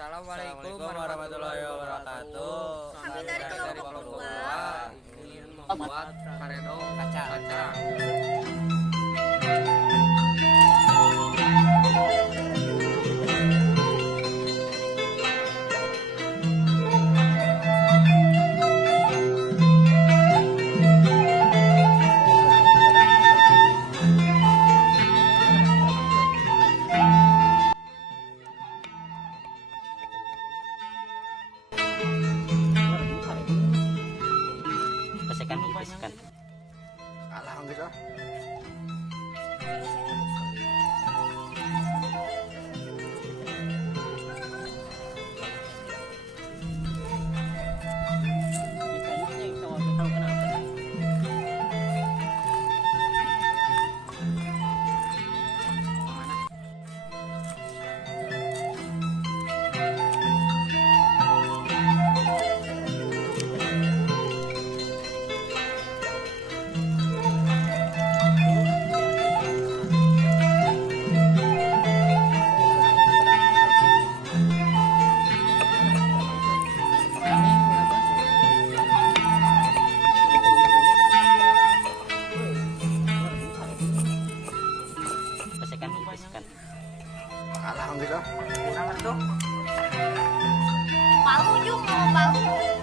Assalamualaikum warahmatullahi wabarakatuh. Kami dari kelompok 2 ingin membuat karedo kacang. Besekan. Alah gitu. Besekan. Alah gitu. Kurang tuh. Palu juga mau palu.